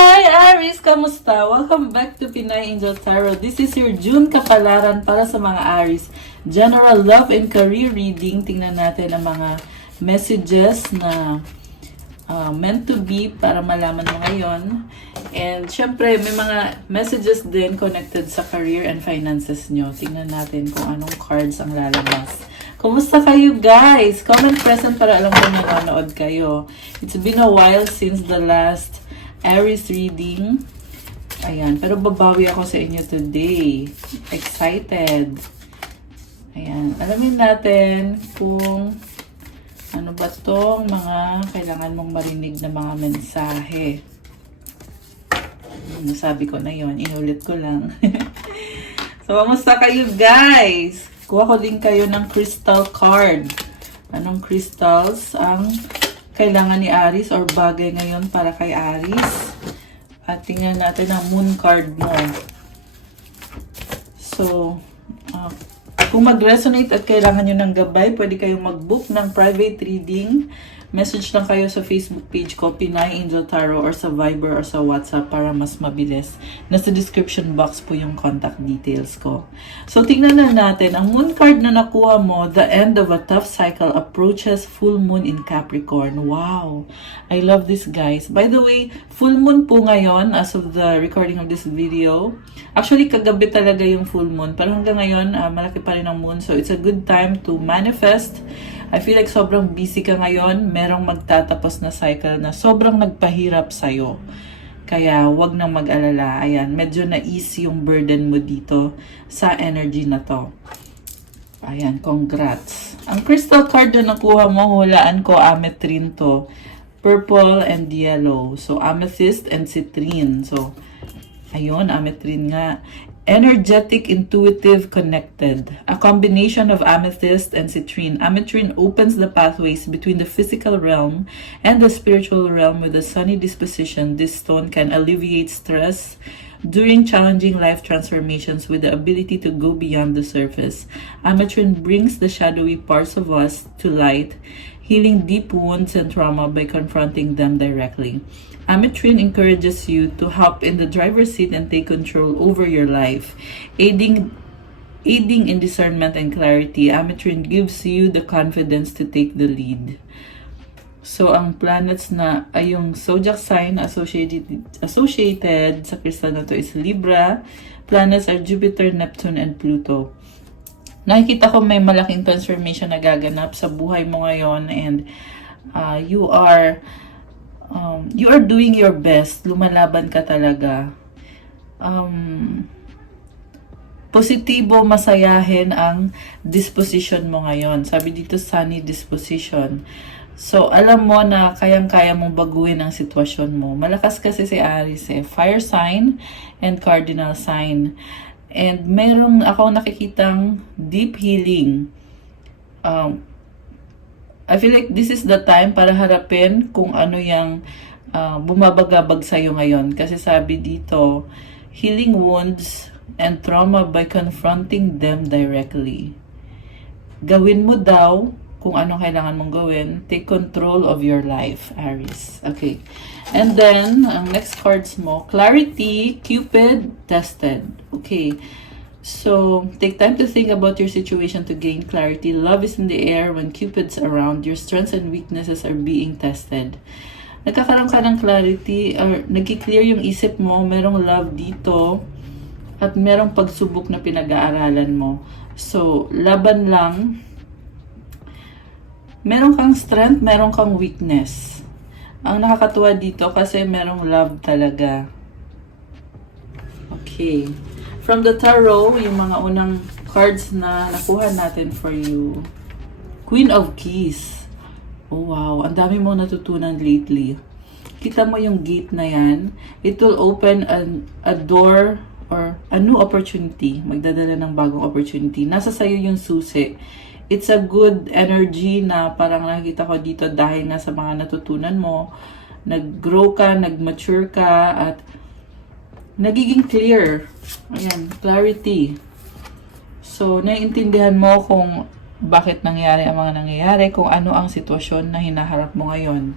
Hi Aries! Kamusta? Welcome back to Pinay Angel Tarot. This is your June kapalaran para sa mga Aries. General love and career reading. Tingnan natin ang mga messages na meant to be para malaman mo ngayon. And syempre, may mga messages din connected sa career and finances nyo. Tingnan natin kung anong cards ang lalabas. Kumusta kayo guys? Comment present para alam ko nanonood kayo. It's been a while since the last Aries reading. Ayan, pero babawi ako sa inyo today. Excited. Ayan, alamin natin kung ano ba tong mga kailangan mong marinig na mga mensahe. Nasabi ko na yon, inulit ko lang. So, kamusta kayo guys? Kuha ko din kayo ng crystal card. Anong crystals ang kailangan ni Aries or bagay ngayon para kay Aries? At tingnan natin ang moon card mo. So, kung mag-resonate at kailangan nyo ng gabay, pwede kayong mag-book ng private reading. Message lang kayo sa Facebook page ko, Pinay Angel Tarot, or sa Viber or sa WhatsApp para mas mabilis. Nasa description box po yung contact details ko. So, tingnan na natin. Ang moon card na nakuha mo, the end of a tough cycle approaches full moon in Capricorn. Wow! I love this, guys. By the way, full moon po ngayon as of the recording of this video. Actually, kagabi talaga yung full moon. Pero hanggang ngayon, malaki pa rin ang moon. So, it's a good time to manifest. I feel like sobrang busy ka ngayon. Merong magtatapos na cycle na sobrang nagpahirap sa'yo. Kaya, wag nang mag-alala. Ayan, medyo na-ease yung burden mo dito sa energy na to. Ayan, congrats. Ang crystal card na nakuha mo, hulaan ko, ametrine to. Purple and yellow. So, amethyst and citrine. So, ayun, ametrine nga. Energetic, intuitive, connected. A combination of amethyst and citrine. Ametrine opens the pathways between the physical realm and the spiritual realm with a sunny disposition. This stone can alleviate stress during challenging life transformations with the ability to go beyond the surface. Ametrine brings the shadowy parts of us to light, healing deep wounds and trauma by confronting them directly. Ametrine encourages you to hop in the driver's seat and take control over your life, aiding in discernment and clarity. Ametrine gives you the confidence to take the lead. So, ang planets na ay yung zodiac sign associated sa crystal na to is Libra. Planets are Jupiter, Neptune, and Pluto. Nakikita ko may malaking transformation na gaganap sa buhay mo ngayon, and you are doing your best. Lumalaban ka talaga. Positibo, masayahin ang disposition mo ngayon. Sabi dito, sunny disposition. So, alam mo na kayang-kaya mong baguhin ang sitwasyon mo. Malakas kasi si Aries fire sign and cardinal sign. And merong ako nakikitang deep healing. I feel like this is the time para harapin kung ano yung bumabagabag sa'yo ngayon. Kasi sabi dito, healing wounds and trauma by confronting them directly. Gawin mo daw kung ano kailangan mong gawin. Take control of your life, Aries. Okay. And then, ang next cards mo, clarity, Cupid, tested. Okay. So, take time to think about your situation to gain clarity. Love is in the air when Cupid's around. Your strengths and weaknesses are being tested. Nagkakaroon ka ng clarity or nagki-clear yung isip mo. Merong love dito at merong pagsubok na pinag-aaralan mo. So, laban lang. Meron kang strength, meron kang weakness. Ang nakakatuwa dito kasi merong love talaga. Okay. From the tarot, yung mga unang cards na nakuha natin for you. Queen of Keys. Oh wow, ang dami mo natutunan lately. Kita mo yung gate na yan. It will open a door or a new opportunity. Magdadala ng bagong opportunity. Nasa sayo yung susi. It's a good energy na parang nakita ko dito dahil na sa mga natutunan mo. Nag-grow ka, nag-mature ka, at nagiging clear. Ayan, clarity. So, naiintindihan mo kung bakit nangyari ang mga nangyayari, kung ano ang sitwasyon na hinaharap mo ngayon.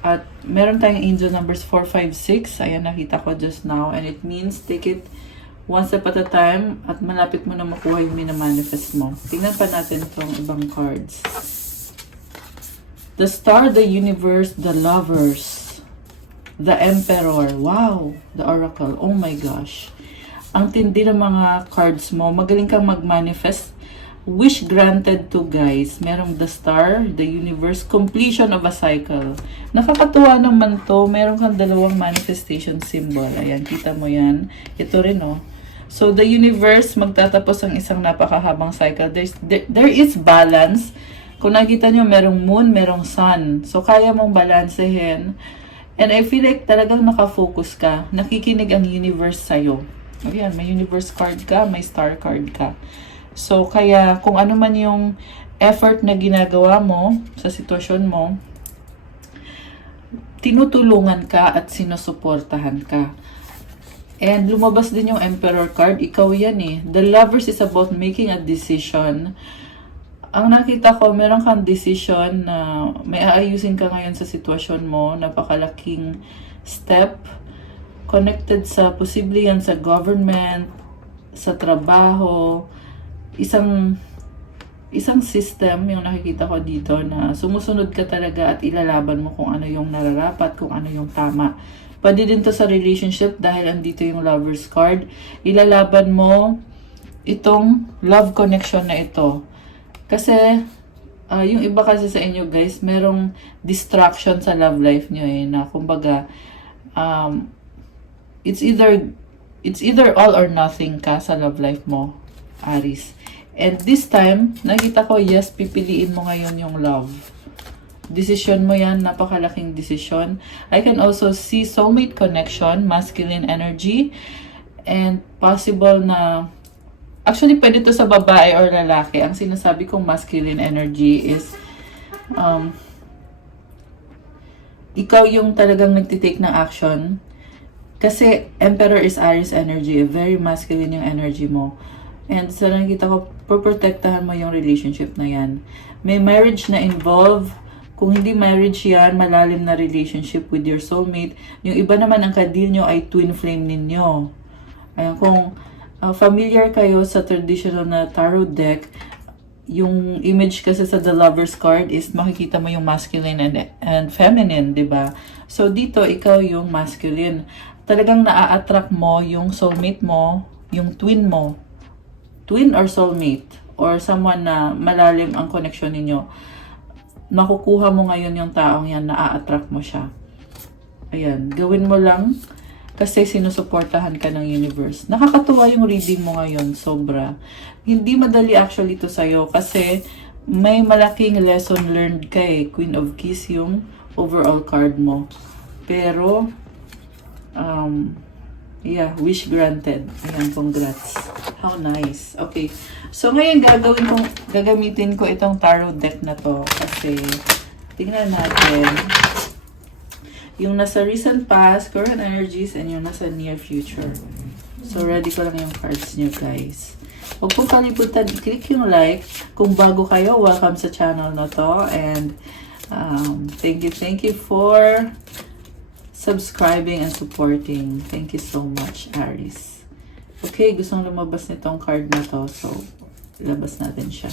At meron tayong angel numbers 4, 5, 6. Ayan, nakita ko just now. And it means take it one step at a time at malapit mo na makuha yung minamanifest mo. Tingnan pa natin itong ibang cards. The Star, the Universe, the Lovers, the Emperor. Wow! The Oracle. Oh my gosh. Ang tindi ng mga cards mo. Magaling kang mag-manifest. Wish granted to, guys. Merong the Star, the Universe, completion of a cycle. Nakakatuwa naman to. Meron kang dalawang manifestation symbol. Ayan, kita mo yan. Ito rin, oh. So, the Universe, magtatapos ang isang napakahabang cycle. There is balance. Kung nakita nyo, merong moon, merong sun. So, kaya mong balansehin. And I feel like talagang nakafocus ka. Nakikinig ang universe sa'yo. Ayan, may universe card ka, may star card ka. So, kaya kung ano man yung effort na ginagawa mo sa sitwasyon mo, tinutulungan ka at sinusuportahan ka. And lumabas din yung Emperor card. Ikaw yan eh. The Lovers is about making a decision. Ang nakita ko, meron kang decision na may aayusin ka ngayon sa sitwasyon mo. Napakalaking step. Connected sa, posible yan sa government, sa trabaho, isang system yung nakikita ko dito na sumusunod ka talaga at ilalaban mo kung ano yung nararapat, kung ano yung tama. Pwede din to sa relationship dahil andito yung Lover's card. Ilalaban mo itong love connection na ito. Kasi yung iba kasi sa inyo guys, merong distraction sa love life nyo eh, na kumbaga it's either all or nothing ka sa love life mo, Aries. And this time, nakita ko, yes, pipiliin mo ngayon yung love. Decision mo yan, napakalaking decision. I can also see soulmate connection, masculine energy, and possible na, actually, pwede to sa babae or lalaki. Ang sinasabi kong masculine energy is, ikaw yung talagang nagtitake ng action. Kasi, Emperor is Aries energy, very masculine yung energy mo. And sa nakikita ko, poprotektahan mo yung relationship na yan. May marriage na involve. Kung hindi marriage yan, malalim na relationship with your soulmate. Yung iba naman, ang kadil nyo ay twin flame ninyo. Ayan, kung familiar kayo sa traditional na tarot deck, yung image kasi sa The Lover's card is makikita mo yung masculine and feminine, di ba? So, dito, ikaw yung masculine. Talagang naa-attract mo yung soulmate mo, yung twin mo. Twin or soulmate, or someone na malalim ang connection ninyo. Makukuha mo ngayon yung taong yan, naa-attract mo siya. Ayan, gawin mo lang kasi sinusuportahan ka ng universe. Nakakatuwa yung reading mo ngayon, sobra. Hindi madali actually to sa'yo kasi may malaking lesson learned ka eh. Queen of Keys yung overall card mo. Pero, yeah, wish granted. Ayan, congrats. How nice. Okay. So, ngayon gagamitin ko itong tarot deck na to. Kasi, tingnan natin yung nasa recent past, current energies, and yung nasa near future. So, ready ko lang yung cards nyo, guys. Huwag po kalimutan, i-click yung like. Kung bago kayo, welcome sa channel na to. And, thank you for subscribing and supporting. Thank you so much, Aries. Okay, gustong lumabas nitong card na to. So, ilabas natin siya.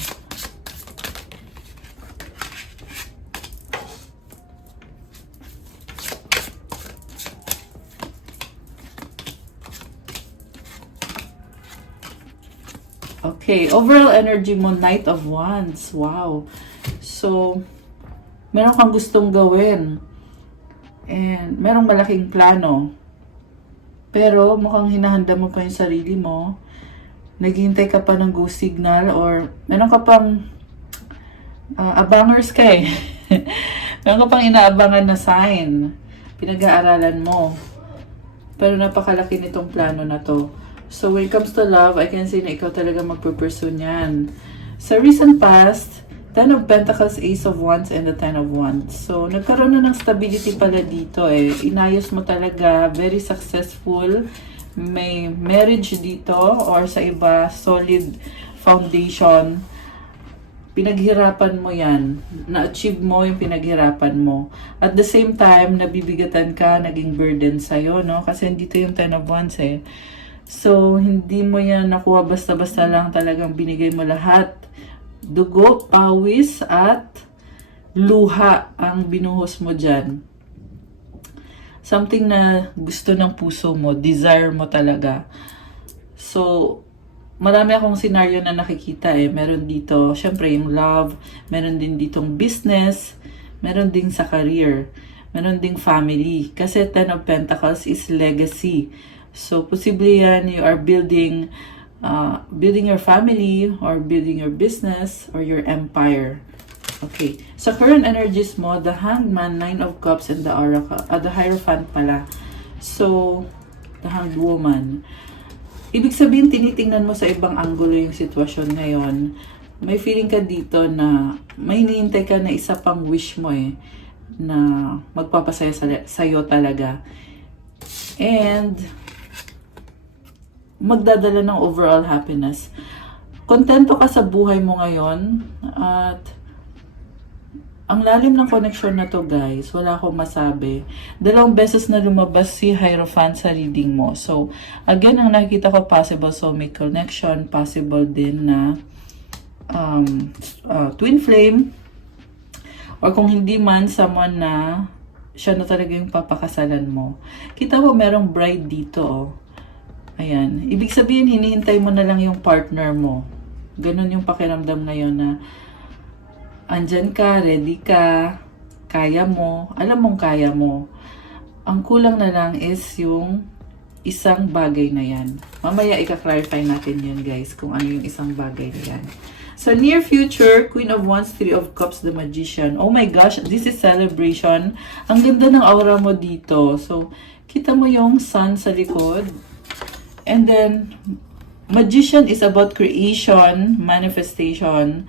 Okay, overall energy mo, Knight of Wands. Wow. So, meron kang gustong gawin. And merong malaking plano. Pero mukhang hinahanda mo pa yung sarili mo. Naghihintay ka pa ng go signal or meron ka pang abangers ka eh. Meron ka pang inaabangan na sign. Pinag-aaralan mo. Pero napakalaki nitong plano na to. So when it comes to love, I can say na ikaw talaga magpupursue niyan. Sa recent past, 10 of Pentacles, Ace of Wands, and the 10 of Wands. So, nagkaroon na ng stability pala dito eh. Inayos mo talaga, very successful. May marriage dito or sa iba, solid foundation. pinaghirapan mo yan. Na-achieve mo yung pinaghirapan mo. At the same time, nabibigatan ka, naging burden sa'yo, no? Kasi dito yung 10 of Wands eh. So, hindi mo yan nakuha basta-basta lang, talagang binigay mo lahat. Dugo, pawis, at luha ang binuhos mo dyan. Something na gusto ng puso mo, desire mo talaga. So, marami akong senaryo na nakikita eh. Meron dito, syempre yung love, meron din ditong business, meron din sa career, meron ding family. Kasi 10 of Pentacles is legacy. So, posible yan, you are building your family, or building your business, or your empire. Okay. Sa current energies mo, the Hangman, 9 of Cups, and the Oracle, the Hierophant pala. So, the Hanged Woman. Ibig sabihin, tinitingnan mo sa ibang anggulo yung sitwasyon ngayon. May feeling ka dito na may hinihintay ka na isa pang wish mo eh, na magpapasaya sa'yo talaga. And, magdadala ng overall happiness. Kontento ka sa buhay mo ngayon, at ang lalim ng connection na to guys, wala akong masabi. 2 beses na lumabas si Hierophant sa reading mo. So, again, ang nakikita ko, possible soulmate connection, possible din na twin flame, or kung hindi man, someone na siya na talaga yung papakasalan mo. Kita mo, merong bride dito oh. Ayan. Ibig sabihin, hinihintay mo na lang yung partner mo. Ganun yung pakiramdam ngayon na andyan ka, ready ka, kaya mo, alam mong kaya mo. Ang kulang na lang is yung isang bagay na yan. Mamaya ika-clarify natin yun guys, kung ano yung isang bagay na yan. So, near future, Queen of Wands, 3 of Cups, the Magician. Oh my gosh, this is celebration. Ang ganda ng aura mo dito. So, kita mo yung sun sa likod. And then, Magician is about creation, manifestation.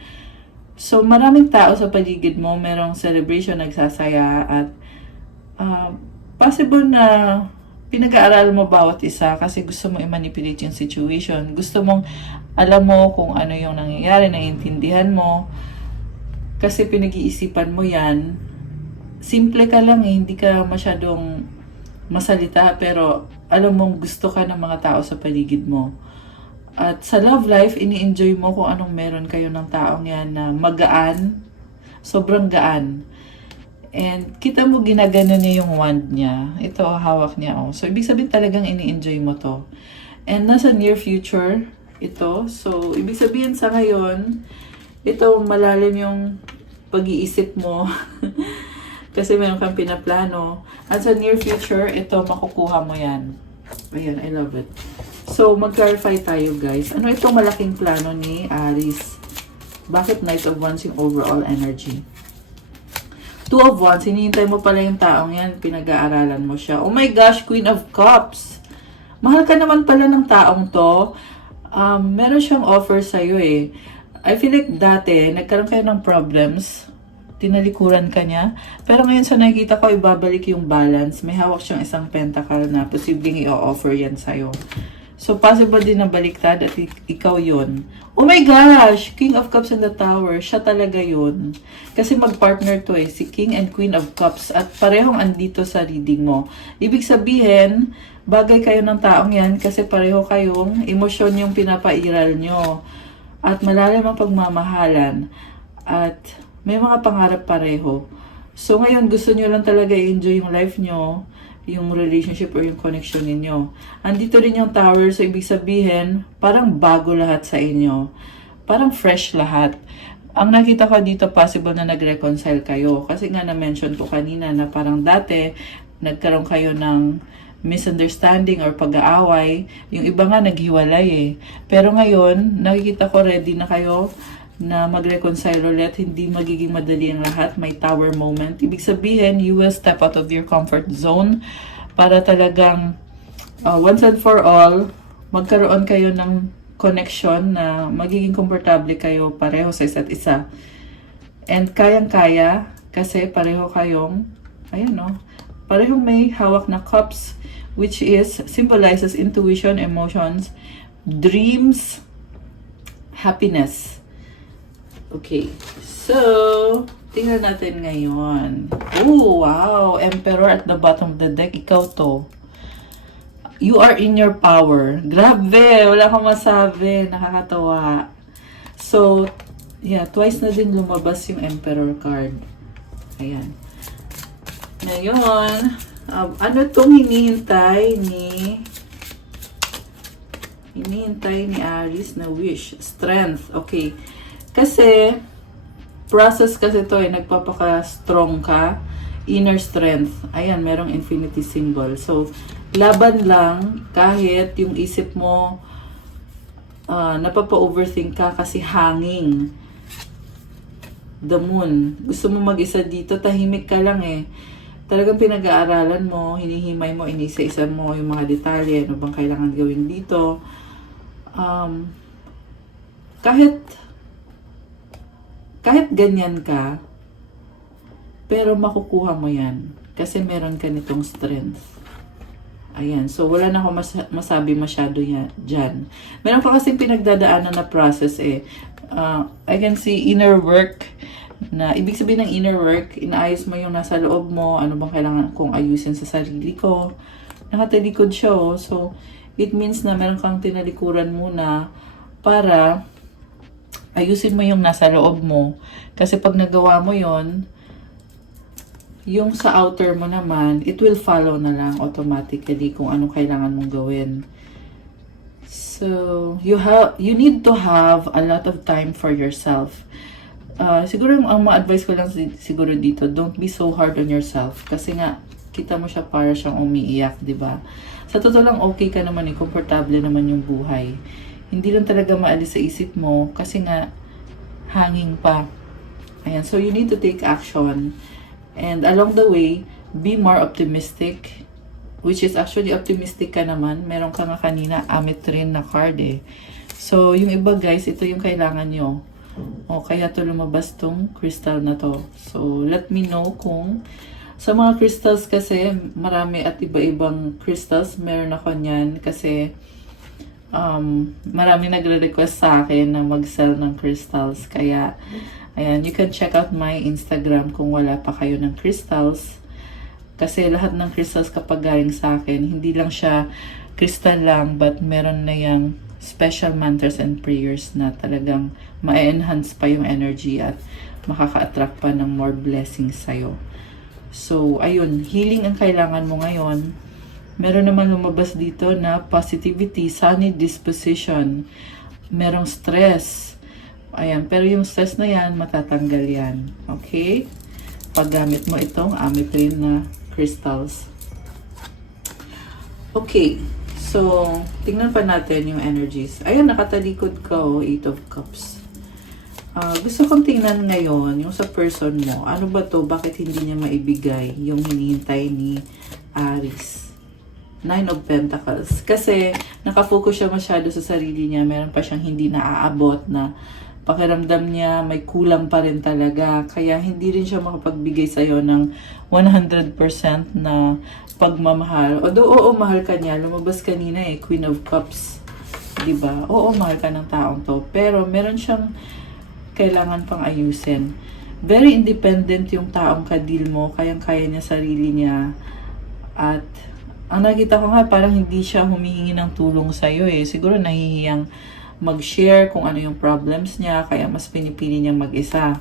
So, maraming tao sa paligid mo, merong celebration, nagsasaya, at possible na pinag-aaral mo bawat isa kasi gusto mo i-manipulate yung situation. Gusto mong alam mo kung ano yung nangyayari, naiintindihan mo. Kasi pinag-iisipan mo yan. Simple ka lang eh, hindi ka masyadong masalita, pero alam mong gusto ka ng mga tao sa paligid mo. At sa love life, ini-enjoy mo kung anong meron kayo ng taong yan na magaan, sobrang gaan. And kita mo ginagano niya yung wand niya. Ito, hawak niya. Oh. So, ibig sabihin talagang ini-enjoy mo to. And nasa near future, ito. So, ibig sabihin sa ngayon, ito malalim yung pag-iisip mo. Kasi meron kang pinaplano. At sa near future, ito makukuha mo yan. Ayan, I love it. So, mag-clarify tayo guys. Ano itong malaking plano ni Aries? Bakit Knight of Wands yung overall energy? 2 of Wands, hinihintay mo pala yung taong yan, pinag-aaralan mo siya. Oh my gosh, Queen of Cups. Mahal ka naman pala ng taong to. Meron siyang offer sa'yo eh. I feel like dati, nagkaroon kayo ng problems, tinalikuran ka niya. Pero ngayon sa nakikita ko, ibabalik yung balance. May hawak siyang isang pentacle na posibleng i-offer yan sa'yo. So, possible din na baliktad at ikaw yun. Oh my gosh! King of Cups in the Tower. Siya talaga yun. Kasi mag-partner to eh. Si King and Queen of Cups. At parehong andito sa reading mo. Ibig sabihin, bagay kayo ng taong yan kasi pareho kayong emosyon yung pinapairal nyo. At malalim ang pagmamahalan. At may mga pangarap pareho. So, ngayon gusto nyo lang talaga i-enjoy yung life nyo, yung relationship or yung connection ninyo. Andito rin yung Tower, so ibig sabihin, parang bago lahat sa inyo. Parang fresh lahat. Ang nakita ko dito, possible na nag-reconcile kayo. Kasi nga na-mention ko kanina na parang dati, nagkaroon kayo ng misunderstanding or pag-aaway. Yung iba nga naghiwalay eh. Pero ngayon, nakikita ko ready na kayo na mag-reconcile ulit, hindi magiging madali ang lahat, may Tower moment. Ibig sabihin, you will step out of your comfort zone para talagang once and for all, magkaroon kayo ng connection na magiging komportable kayo pareho sa isa't isa. And kayang-kaya kasi pareho kayong, ayan no, parehong may hawak na cups, which is, symbolizes intuition, emotions, dreams, happiness. Okay. So, tingnan natin ngayon. Oh, wow. Emperor at the bottom of the deck. Ikaw to. You are in your power. Grabe. Wala kang masabi. Nakakatawa. So, yeah. Twice na din lumabas yung Emperor card. Ayan. Ngayon, ano tong hinihintay ni Aries na wish? Strength. Okay. Kasi, process kasi to nagpapaka-strong ka. Inner strength. Ayan, merong infinity symbol. So, laban lang kahit yung isip mo napapa-overthink ka kasi hanging. The moon. Gusto mo mag-isa dito, tahimik ka lang eh. Talagang pinag-aaralan mo, hinihimay mo, inisa-isa mo yung mga detalye, ano bang kailangan gawin dito. Kahit ganyan ka, pero makukuha mo yan. Kasi meron ka nitong strength. Ayan. So, wala na ako masabi masyado dyan. Meron pa kasi pinagdadaanan na process eh. I can see inner work. Na ibig sabihin ng inner work, inaayos mo yung nasa loob mo, ano bang kailangan kong ayusin sa sarili ko. Nakatalikod siya oh. So, it means na meron kang tinalikuran muna para ayusin mo yung nasa loob mo. Kasi pag nagawa mo yon, yung sa outer mo naman, it will follow na lang automatically kung anong kailangan mong gawin. So, you need to have a lot of time for yourself. Siguro ang ma-advise ko lang siguro dito, don't be so hard on yourself. Kasi nga, kita mo siya para siyang umiiyak, di ba? Sa totoo lang, okay ka naman eh, komportable naman yung buhay. Hindi lang talaga maalis sa isip mo kasi nga, hanging pa. Ayan, so you need to take action. And along the way, be more optimistic. Which is actually optimistic ka naman. Meron ka nga kanina, Amethyst na card eh. So, yung iba guys, ito yung kailangan nyo. O, kaya to lumabas tong crystal na to. So, let me know kung sa mga crystals kasi, marami at iba-ibang crystals. Meron ako niyan kasi marami nagre-request sa akin na mag-sell ng crystals. Kaya, ayan, you can check out my Instagram kung wala pa kayo ng crystals. Kasi lahat ng crystals kapag galing sa akin, hindi lang siya crystal lang, but meron na yung special mantras and prayers na talagang ma-enhance pa yung energy at makaka-attract pa ng more blessings sa'yo. So, ayun, healing ang kailangan mo ngayon. Meron naman lumabas dito na positivity, sunny disposition. Merong stress. Ayan, pero yung stress na yan, matatanggal yan. Okay? Paggamit mo itong Amethyst na crystals. Okay. So, tingnan pa natin yung energies. Ayun, nakatalikod ko, 8 of Cups. Gusto kong tingnan ngayon yung sa person mo. Ano ba to? Bakit hindi niya maibigay yung hinihintay ni Aries? 9 of Pentacles. Kasi, nakafocus siya masyado sa sarili niya. Meron pa siyang hindi naaabot na pakiramdam niya may kulang pa rin talaga. Kaya, hindi rin siya makapagbigay sa'yo ng 100% na pagmamahal. Although, oo, mahal ka niya. Lumabas kanina eh, Queen of Cups. Diba? Oo, mahal ka ng taong to. Pero, meron siyang kailangan pang ayusin. Very independent yung taong kadil mo. Kayang-kaya niya sarili niya. At, ang nakita ko nga, parang hindi siya humihingi ng tulong sa'yo eh. Siguro nahihiyang mag-share kung ano yung problems niya. Kaya mas pinipili niyang mag-isa.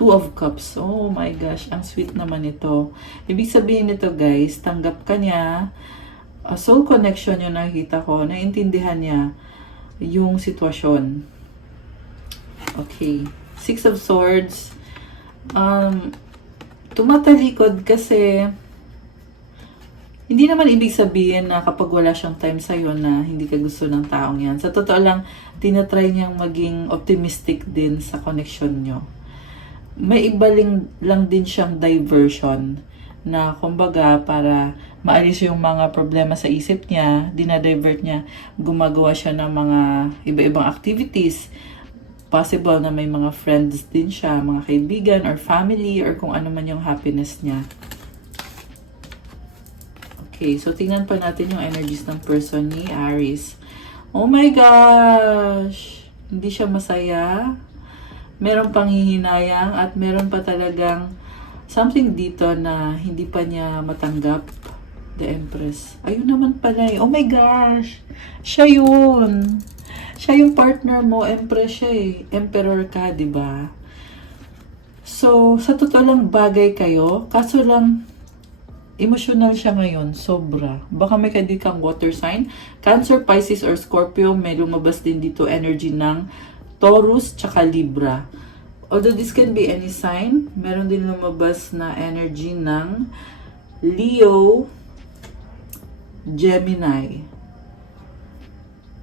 2 of Cups. Oh my gosh, ang sweet naman ito. Ibig sabihin nito guys, tanggap ka niya. Soul connection yung nakita ko. Naintindihan niya yung sitwasyon. Okay. 6 of Swords. Tumatalikod kasi hindi naman ibig sabihin na kapag wala siyang time sa'yo na hindi ka gusto ng taong yan. Sa totoo lang, tinatry niyang maging optimistic din sa connection niyo. May iba lang din siyang diversion na kumbaga para maalis yung mga problema sa isip niya, dinadivert niya, gumagawa siya ng mga iba-ibang activities. Possible na may mga friends din siya, mga kaibigan or family or kung ano man yung happiness niya. Okay, so tingnan pa natin yung energies ng person ni Aries. Oh my gosh! Hindi siya masaya. Meron pang hihinayang at meron pa talagang something dito na hindi pa niya matanggap. The Empress. Ayun naman pala eh. Oh my gosh! Siya yun! Siya yung partner mo. Empress siya eh. Emperor ka, di ba? So, sa totoo lang bagay kayo. Kaso lang, emotional siya ngayon. Sobra. Baka may kadit kang water sign. Cancer, Pisces, or Scorpio. May lumabas din dito energy ng Taurus, tsaka Libra. Although this can be any sign, meron din lumabas na energy ng Leo, Gemini,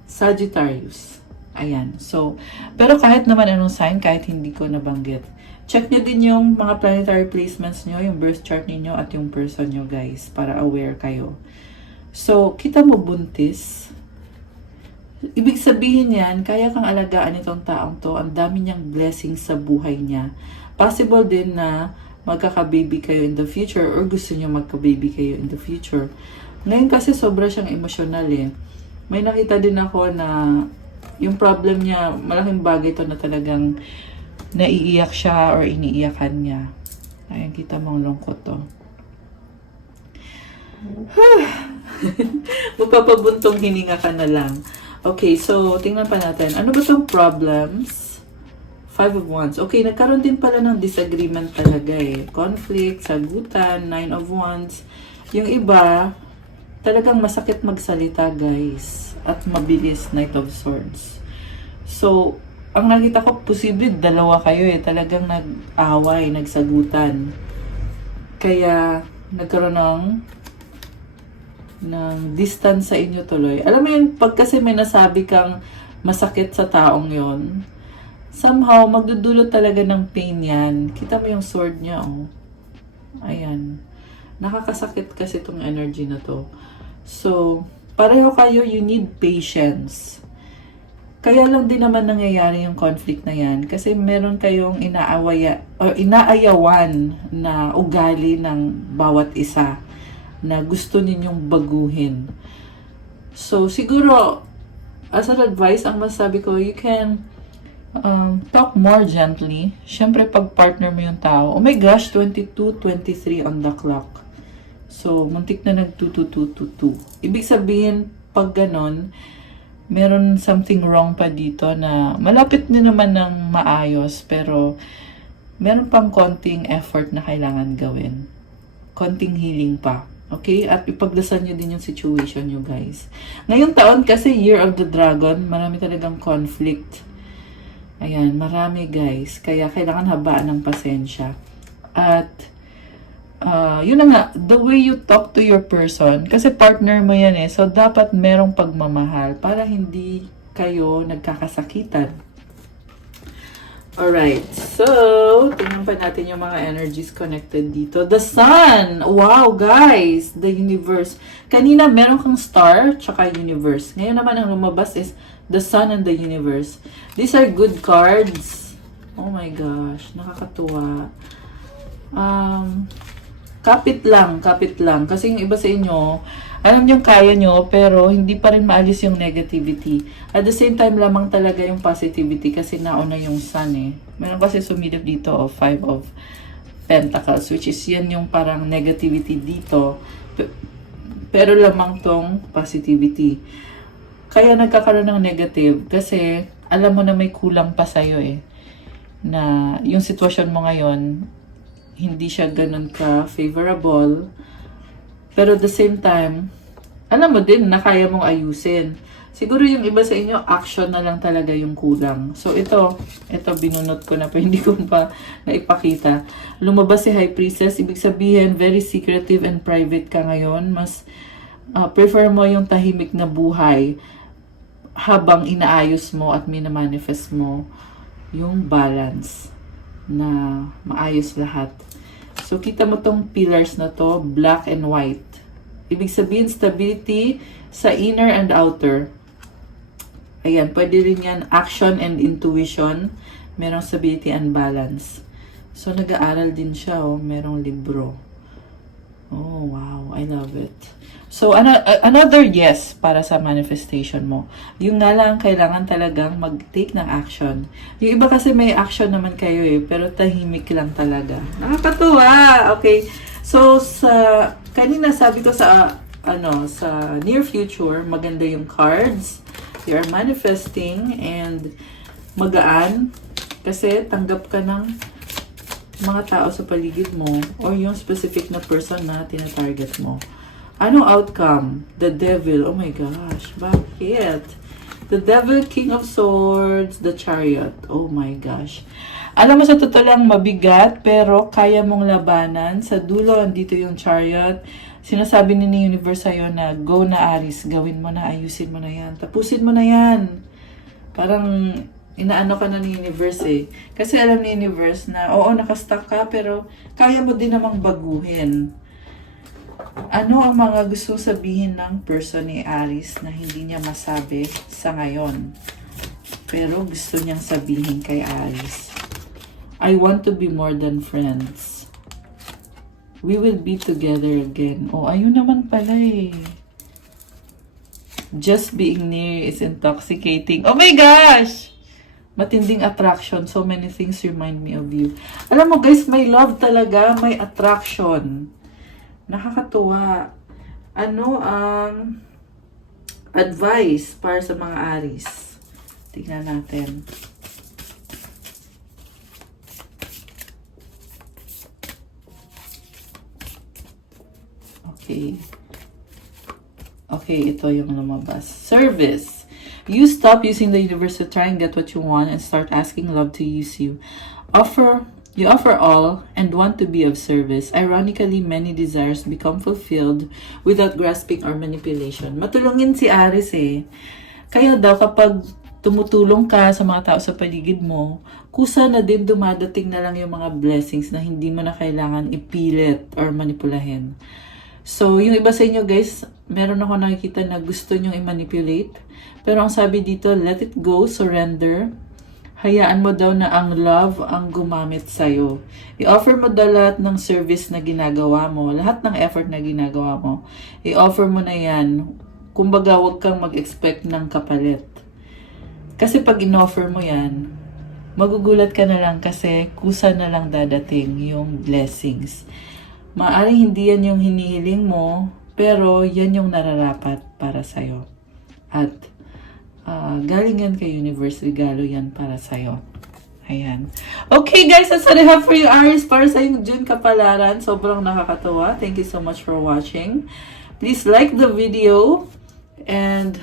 Sagittarius. Ayan. So, pero kahit naman anong sign, kahit hindi ko nabanggit, check nyo din yung mga planetary placements nyo, yung birth chart niyo at yung person nyo, guys, para aware kayo. So, kita mo buntis. Ibig sabihin yan, kaya kang alagaan itong taong to, ang dami niyang blessings sa buhay niya. Possible din na magkaka-baby kayo in the future or gusto niyo magka-baby kayo in the future. Ngayon kasi sobra siyang emosyonal eh. May nakita din ako na yung problem niya, malaking bagay to na talagang naiiyak siya or iniiyakan niya. Ayan, kita mong lungkot to. Mapapabuntong hininga ka na lang. Okay, so tingnan pa natin. Ano ba itong problems? 5 of Wands. Okay, nagkaroon din pala ng disagreement talaga eh. Conflict, sagutan, 9 of Wands. Yung iba, talagang masakit magsalita, guys. At mabilis, Knight of Swords. So, ang nakita ko, posible dalawa kayo eh. Talagang nag-away, nagsagutan. Kaya, nagkaroon ng distance sa inyo tuloy. Alam mo yun, pag kasi may nasabi kang masakit sa taong yon, somehow, magdudulot talaga ng pain yan. Kita mo yung sword niya, oh. Ayan. Nakakasakit kasi itong energy na to. So, pareho kayo, you need patience. Kaya lang din naman nangyayari yung conflict na yan. Kasi meron kayong inaayawan na ugali ng bawat isa na gusto ninyong baguhin. So, siguro, as an advice, ang masabi ko, you can talk more gently. Siyempre, pag partner mo yung tao, oh my gosh, 22:23 on the clock. So, muntik na nag-22222. Ibig sabihin, pag ganon, meron something wrong pa dito na malapit din naman ng maayos, pero meron pang konting effort na kailangan gawin. Konting healing pa. Okay? At ipagdasal nyo din yung situation nyo, guys. Ngayong taon kasi, Year of the Dragon, marami talagang conflict. Ayan, marami, guys. Kaya kailangan habaan ng pasensya. At yun na nga, the way you talk to your person, kasi partner mo yan eh, so dapat merong pagmamahal para hindi kayo nagkakasakitan. Alright, so, tingnan pa natin yung mga energies connected dito. The Sun! Wow, guys! The Universe. Kanina, meron kang star, tsaka universe. Ngayon naman, ang lumabas is the Sun and the Universe. These are good cards. Oh my gosh, nakakatuwa. Kapit lang. Kasi yung iba sa inyo, alam nyo kaya nyo, pero hindi pa rin maalis yung negativity. At the same time lamang talaga yung positivity kasi nauna yung Sun eh. Meron kasi sumilip dito of 5 of Pentacles, which is yan yung parang negativity dito. Pero lamang tong positivity. Kaya nagkakaroon ng negative kasi alam mo na may kulang pa sa'yo eh. Na yung sitwasyon mo ngayon, hindi siya ganun ka-favorable. Pero at the same time, alam mo din na kaya mong ayusin. Siguro yung iba sa inyo, action na lang talaga yung kulang. So ito binunot ko na pero hindi ko pa naipakita. Lumabas si High Priestess, ibig sabihin, very secretive and private ka ngayon. Mas prefer mo yung tahimik na buhay habang inaayos mo at minamanifest mo yung balance na maayos lahat. So, kita mo tong pillars na to, black and white. Ibig sabihin, stability sa inner and outer. Ayan, pwede rin yan, action and intuition. Merong stability and balance. So, nag-aaral din siya, oh. Merong libro. Oh, wow. I love it. So, another yes para sa manifestation mo. Yung nga lang, kailangan talagang mag-take ng action. Yung iba kasi may action naman kayo eh, pero tahimik lang talaga. Nakakatuwa! Okay. So, kanina sabi ko sa near future, maganda yung cards. You are manifesting and magaan kasi tanggap ka ng mga tao sa paligid mo or yung specific na person na tinatarget mo. Anong outcome? The devil. Oh my gosh. Bakit? The devil, king of swords, the chariot. Oh my gosh. Alam mo, sa totoo lang mabigat, pero kaya mong labanan. Sa dulo, andito yung chariot. Sinasabi ni universe sa'yo na, go na Aries, gawin mo na, ayusin mo na yan. Tapusin mo na yan. Parang, inaano ka na ni universe eh. Kasi alam ni universe na, oo, nakastuck ka, pero kaya mo din namang baguhin. Ano ang mga gusto sabihin ng person ni Aries na hindi niya masabi sa ngayon? Pero gusto niyang sabihin kay Aries. I want to be more than friends. We will be together again. Oh, ayun naman pala eh. Just being near is intoxicating. Oh my gosh! Matinding attraction. So many things remind me of you. Alam mo guys, may love talaga, may attraction. Nakakatuwa. Ano ang advice para sa mga Aries? Tingnan natin. Okay. Okay, ito yung lumabas. Service. You stop using the universe to try and get what you want and start asking love to use you. You offer all and want to be of service. Ironically, many desires become fulfilled without grasping or manipulation. Matulungin si Aries eh. Kaya daw kapag tumutulong ka sa mga tao sa paligid mo, kusa na din dumadating na lang yung mga blessings na hindi mo na kailangan ipilit or manipulahin. So, yung iba sa inyo guys, meron ako nakikita na gusto nyong i-manipulate. Pero ang sabi dito, let it go, surrender. Hayaan mo daw na ang love ang gumamit sa'yo. I-offer mo daw lahat ng service na ginagawa mo, lahat ng effort na ginagawa mo. I-offer mo na yan. Kumbaga, huwag kang mag-expect ng kapalit. Kasi pag in-offer mo yan, magugulat ka na lang kasi kusa na lang dadating yung blessings. Maaring hindi yan yung hinihiling mo, pero yan yung nararapat para sa'yo. At galing yan kay universe, regalo yan para sa'yo. Ayan. Okay guys, that's what I have for you, Aries, para sa yung June kapalaran. Sobrang nakakatawa. Thank you so much for watching. Please like the video. And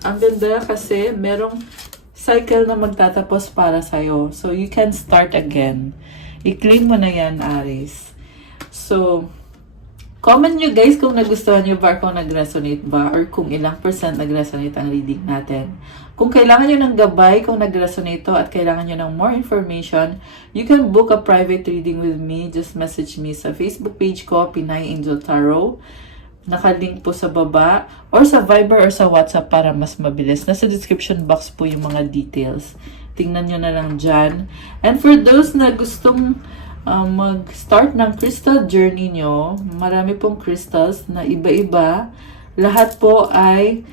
ang ganda kasi merong cycle na magtatapos para sa'yo. So you can start again. I-claim mo na yan, Aries. So, comment nyo guys kung nagustuhan nyo ba, kung nag-resonate ba, or kung ilang % nag-resonate ang reading natin. Kung kailangan nyo ng gabay, kung nag-resonate to at kailangan nyo ng more information, you can book a private reading with me. Just message me sa Facebook page ko, Pinay Angel Tarot. Nakalink po sa baba, or sa Viber or sa WhatsApp para mas mabilis. Nasa description box po yung mga details. Tingnan nyo na lang dyan. And for those na gustong mag-start ng crystal journey nyo, marami pong crystals na iba-iba. Lahat po ay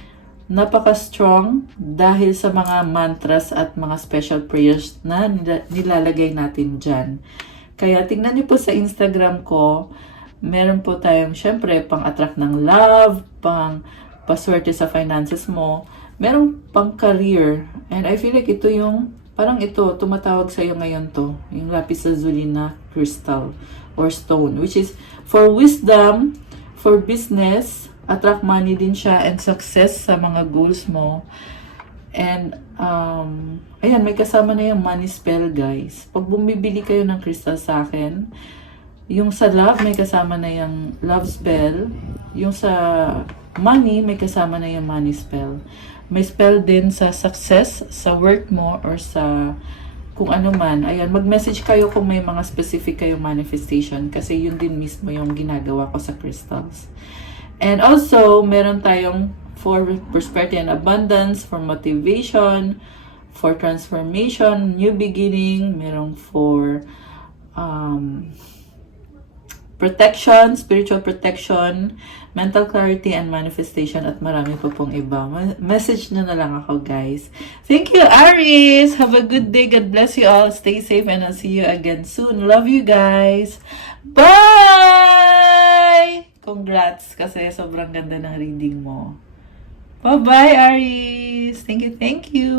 napaka-strong dahil sa mga mantras at mga special prayers na nilalagay natin dyan. Kaya tingnan niyo po sa Instagram ko, meron po tayong syempre pang-attract ng love, pang-paswerte sa finances mo, meron pang-career. And I feel like ito yung, parang ito, tumatawag sa'yo ngayon to, yung lapis lazuli na crystal or stone, which is for wisdom, for business, attract money din siya, and success sa mga goals mo. And, ayan, may kasama na yung money spell, guys. Pag bumibili kayo ng crystal sa akin, yung sa love, may kasama na yung love spell. Yung sa money, may kasama na yung money spell. May spell din sa success, sa work mo, or sa kung ano man. Ayan, mag-message kayo kung may mga specific kayong manifestation kasi yun din mismo yung ginagawa ko sa crystals. And also, meron tayong for prosperity and abundance, for motivation, for transformation, new beginning, merong for protection, spiritual protection, mental clarity and manifestation, at marami pa pong iba. Message nyo na lang ako, guys. Thank you, Aries! Have a good day. God bless you all. Stay safe and I'll see you again soon. Love you, guys. Bye! Congrats kasi sobrang ganda ng reading mo. Bye-bye, Aries! Thank you, thank you!